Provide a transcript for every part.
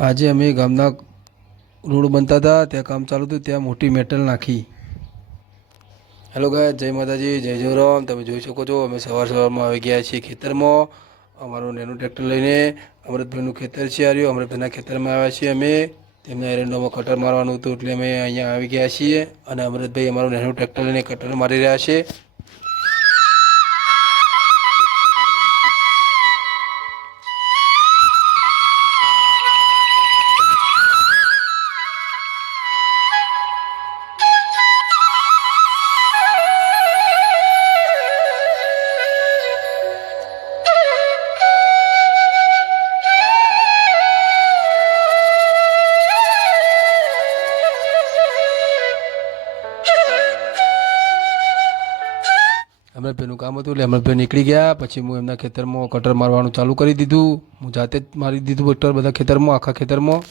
આજે અમે ગામના રોડ બનતા હતા, ત્યાં કામ ચાલુ હતું, ત્યાં મોટી મેટલ નાખી. હેલો ગાય, જય માતાજી, જય જયરામ. તમે જોઈ શકો છો અમે સવારમાં આવી ગયા છીએ ખેતરમાં. અમારું નેનું ટ્રેક્ટર લઈને અમૃતભાઈનું ખેતર છે. આવ્યું અમૃતભાઈના ખેતરમાં આવ્યા છીએ અમે. તેમને એરંડોમાં કટર મારવાનું હતું એટલે અમે અહીંયા આવી ગયા છીએ. અને અમૃતભાઈ અમારું નેનું ટ્રેક્ટર લઈને કટર મારી રહ્યા છે. અમૃતભાઈનું કામ હતું એટલે અમૃતભાઈ નીકળી ગયા. પછી હું એમના ખેતરમાં કટર મારવાનું ચાલુ કરી દીધું. હું જાતે જ મારી દીધું કટર બધા ખેતરમાં, આખા ખેતરમાં.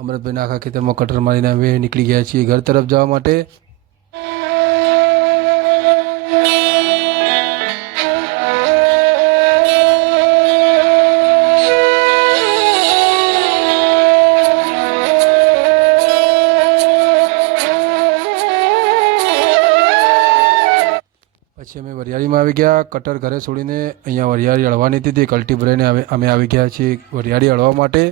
અમૃતભાઈના આખા ખેતરમાં કટર મારીને હવે નીકળી ગયા છીએ ઘર તરફ જવા માટે. પછી અમે વરિયાળીમાં આવી ગયા. કટર ઘરે છોડીને અહીંયા વરિયાળી હળવાની હતી, તે કલ્ટી ભરાઈને અમે આવી ગયા છીએ વરિયાળી હળવા માટે.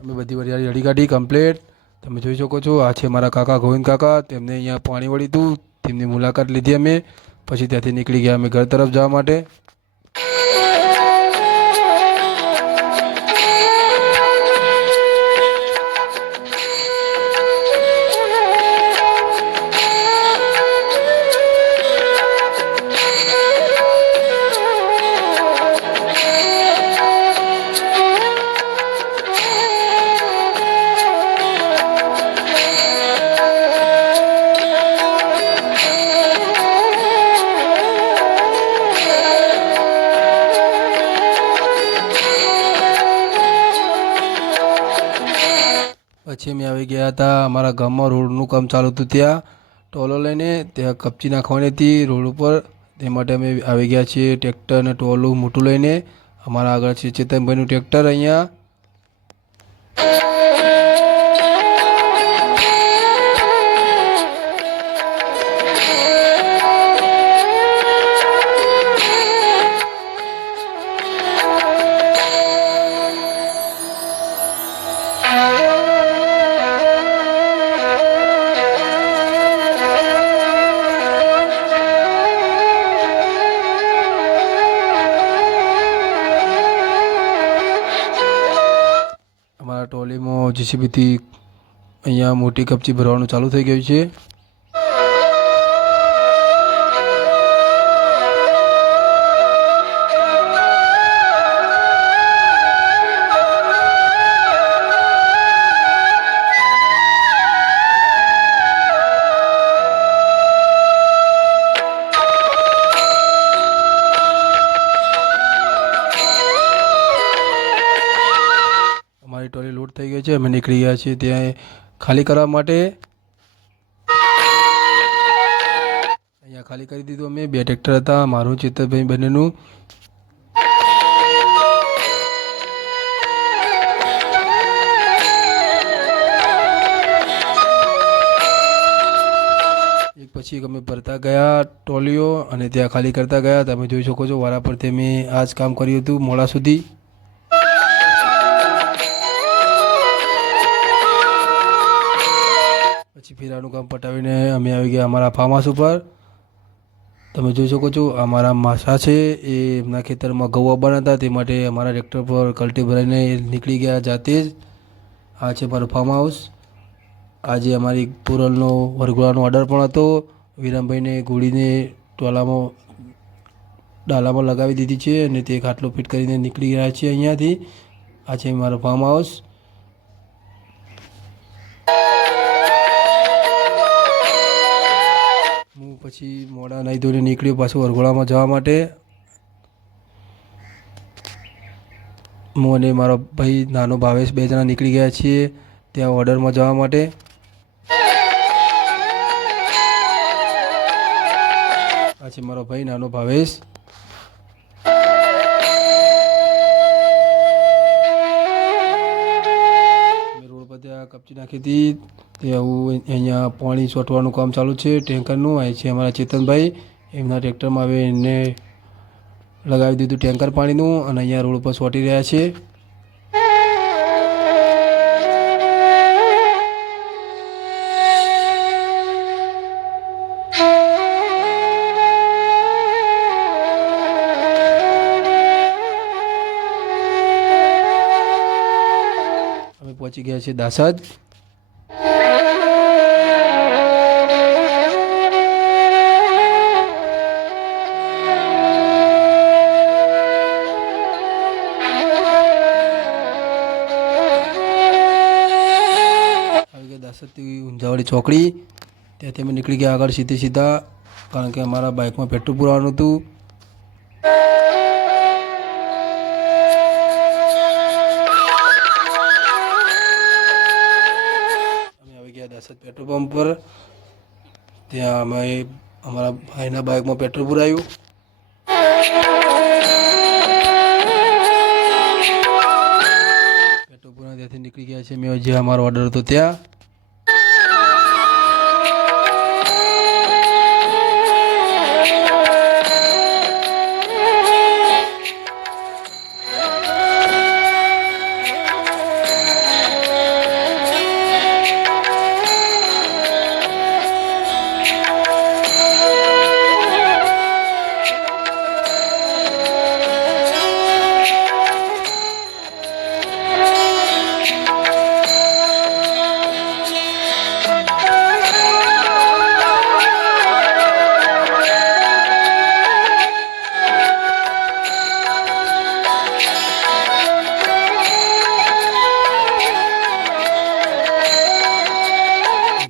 અમે બધી વરિયાળી હળી કાઢી કમ્પ્લીટ. તમે જોઈ શકો છો આ છે મારા કાકા ગોવિંદ કાકા. તેમને અહીંયા પાણી વળી હતું, તેમની મુલાકાત લીધી અમે. પછી ત્યાંથી નીકળી ગયા અમે ઘર તરફ જવા માટે. પછી અમે આવી ગયા હતા અમારા ગામમાં રોડનું કામ ચાલુ હતું, ત્યાં ટોલો લઈને ત્યાં કપચી નાખવાની હતી રોડ ઉપર. તે માટે અમે આવી ગયા છીએ ટ્રેક્ટર અને ટોલું મોટું લઈને. અમારા આગળ છે ચેતનભાઈનું ટ્રેક્ટર અહીંયા. અમારા ટોલીમાં જીસીબીથી અહીંયા મોટી કપચી ભરવાનું ચાલુ થઈ ગયું છે. અમારી ટોલી લોડ થઈ ગઈ છે, અમે નીકળી ગયા છીએ ત્યાં ખાલી કરવા માટે. અહીંયા ખાલી કરી દીધું અમે. 2 ટ્રેક્ટર હતા, મારું ચેતનભાઈ બંનેનું. એક પછી અમે ભરતા ગયા ટોલીઓ અને ત્યાં ખાલી કરતા ગયા. તમે જોઈ શકો છો વારા પરથી અમે આ જ કામ કર્યું હતું મોડા સુધી. પછી ફેરાનું કામ પટાવીને અમે આવી ગયા અમારા ફાર્મ હાઉસ ઉપર. તમે જોઈ શકો છો અમારા માસા છે એ એમના ખેતરમાં ઘઉં આવવાના હતા, તે માટે અમારા ટ્રેક્ટર પર કલ્ટી ભરાઈને નીકળી ગયા જાતે જ. આ છે મારું ફાર્મ હાઉસ. આજે અમારી તોરલનો વરઘોડાનો ઓર્ડર પણ હતો. વિરામભાઈને ગોળીને ડાલામાં લગાવી દીધી છે અને તે ખાટલો ફિટ કરીને નીકળી ગયા છે અહીંયાથી. આ છે મારું ફાર્મ હાઉસ. પછી મોડા નહીં ધોઈને નીકળ્યો પાછું વરઘોડામાં જવા માટે. હું અને મારો ભાઈ નાનો ભાવેશ 2 જણા નીકળી ગયા છીએ ત્યાં ઓર્ડરમાં જવા માટે. આ છે મારો ભાઈ નાનો ભાવેશ. રોડ પર ત્યાં કપચી નાખી હતી તે આવું અહીંયા પાણી છોટવાનું કામ ચાલુ છે ટેન્કરનું. અહીં છે અમારા ચેતનભાઈ, એમના ટ્રેક્ટરમાં હવે એમને લગાવી દીધું ટેન્કર પાણીનું અને અહીંયા રોડ પર છોટી રહ્યા છે. અમે પહોંચી ગયા છીએ દાસદ. દાસદથી ઊંઝાવાડી ચોકડી ત્યાંથી અમે નીકળી ગયા આગળ સીધા કારણ કે અમારા બાઇકમાં પેટ્રોલ પુરાવાનું હતું. અમે આવી ગયા દાસદ પેટ્રોલ પંપ પર. ત્યાં અમે અમારા ભાઈના બાઇકમાં પેટ્રોલ પુરાયું. પેટ્રોલ પુરા ત્યાંથી નીકળી ગયા છે મેં જે અમારો ઓર્ડર હતો ત્યાં.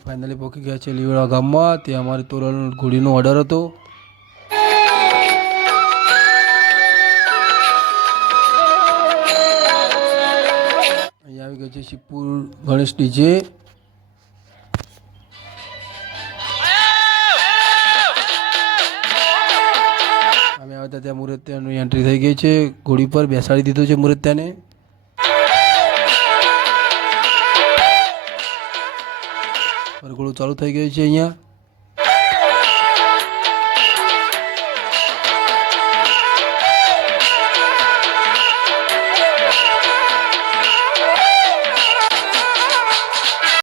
ફાઇનલી પહોંચી ગયા છે લીવડા ગામમાં. ત્યાં અમારી તોરણ ઘોડીનો ઓર્ડર હતો. અહીંયા આવી ગયો છે શિવપુર ગણેશ ડીજે. અમે આવતા ત્યાં મૂર્તિયાની એન્ટ્રી થઈ ગઈ છે. ઘોડી પર બેસાડી દીધું છે મૂર્તિયાને. વરઘોડું ચાલુ થઈ ગયું છે અહીંયા.